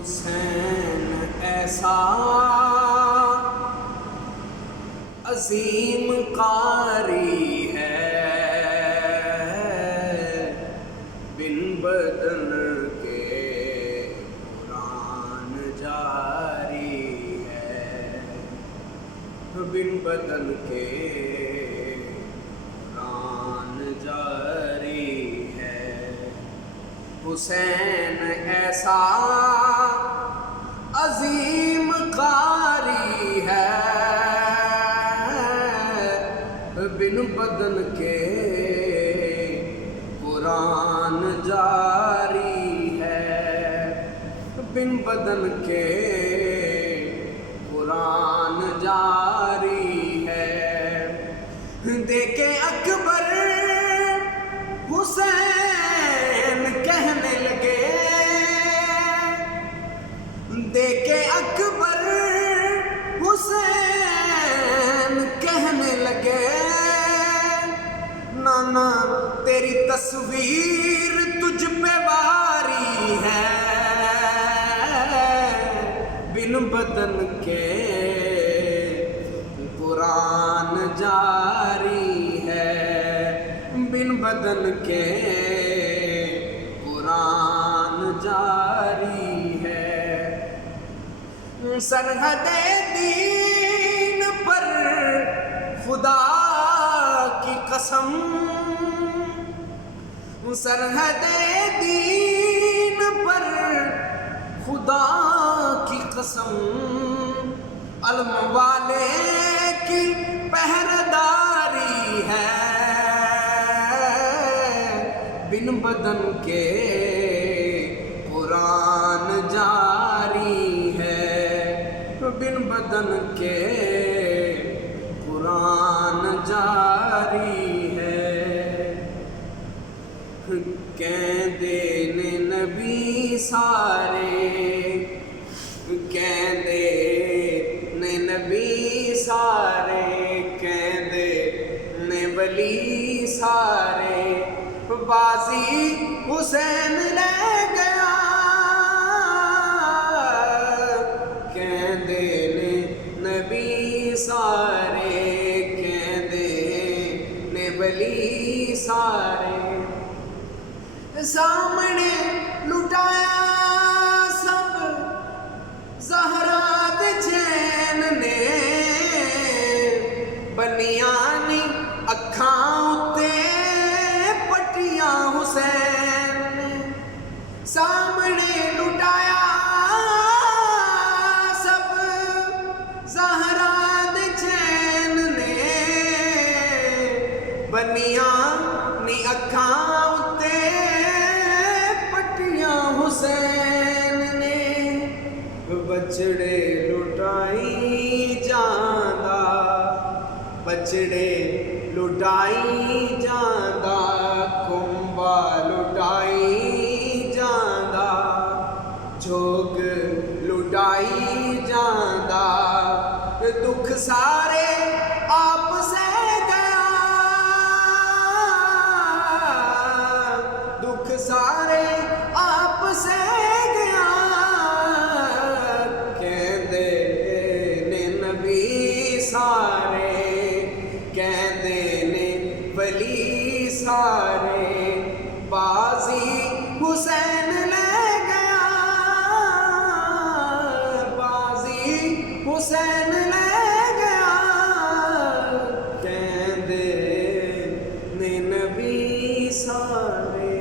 حسین ایسا عظیم قاری ہے، بن بدن کے قرآن جاری ہے، بن بدن کے قرآن جاری ہے۔ حسین ایسا عظیم قاری ہے، بن بدن کے قرآن جاری ہے، بن بدن کے قرآن جاری ہے۔ دیکھے اکبر حسین کہنے لگے، دیکھے اکبر حسین کہنے لگے، نانا تیری تصویر تجھ پہ باری ہے، بن بدن کے قرآن جاری ہے، بن بدن کے قرآن جاری ہے۔ سرحد دین پر خدا کی قسم، سرحد دین پر خدا کی قسم، علم والے کی پہرےداری ہے، بن بدن کے قرآن جاری ہے، بن بدن کے قرآن جاری ہے۔ کہندے نے نبی سارے، کہندے نے نبی سارے، کہندے نے ولی سارے، بازی حسین لے گیا، کہندے نے نبی سارے، کہندے نے ولی سارے، سامنے لٹایا سب زہرا دے چین نے، بنیانی اکھاں اُتے پٹیاں حسین نے، سامنے لٹایا سب زہرا دے چین نے، بنیانی اکھاں اُتے پٹیاں حسین نے، بچڑے لٹائی جاندا، بچڑے لٹائی جاندا، کنبا لٹائی جاندا، جھوگ لٹائی جاندا، دکھ سارے آپ سے گیا، دکھ سارے آپ سے گیا، کہندے نے نبی سارے، کہندے نے ولی سارے، بازی حسین لے گیا، بازی حسین لے گیا، کہندے نے نبی سارے۔